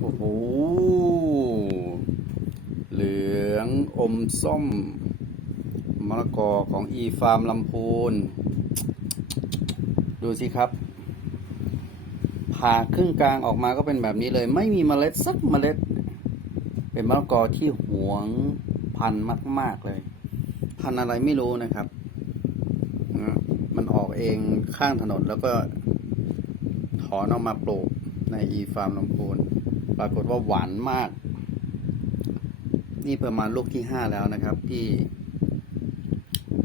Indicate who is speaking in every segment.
Speaker 1: โอ้โห เหลืองอมส้ม มะละกอของอีฟาร์มลำพูน ดูสิครับผ่าครึ่งกลางออกมาก็เป็นแบบนี้เลย ไม่มีเมล็ดสักเมล็ด เป็นมะละกอที่หวงพันมาก ๆเลย พันอะไรไม่รู้นะครับ มันออกเองข้างถนนแล้วก็ถอนออกมาปลูกในอีฟาร์มลำพูน ปรากฏว่าหวานมาก นี่ประมาณลูกที่ห้าแล้วนะครับ ที่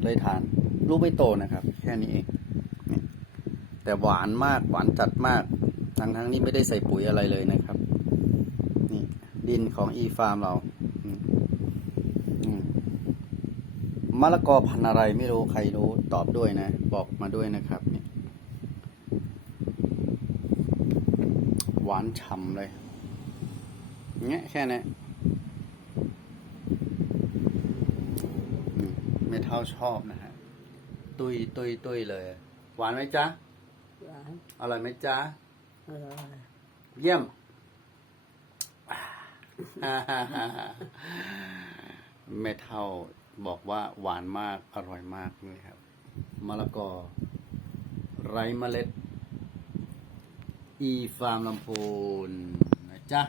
Speaker 1: ได้ทาน ลูกไม่โตนะครับ แค่นี้เองแต่หวานมากหวานจัดมากทั้งทั้งนี้ไม่ได้ใส่ปุ๋ยอะไรเลยนะครับ นี่ ดินของอีฟาร์มเรามะละกอพันอะไรไม่รู้ใครรู้ตอบด้วยนะ บอกมาด้วยนะครับนี่หวานฉ่ำเลย เงี้ยแค่นี้อืมไม่เท่าชอบนะฮะ ตุยตุยตุยเลย หวานไหมจ๊ะ
Speaker 2: หวาน
Speaker 1: อร่อยไหมจ๊ะ
Speaker 2: อร่อย
Speaker 1: เยี่ยมแม่เท่าบอกว่าหวานมากอร่อยมากเลยครับมะละกอ ไร้เมล็ด อีฟาร์มลำพูนนะจ๊ะ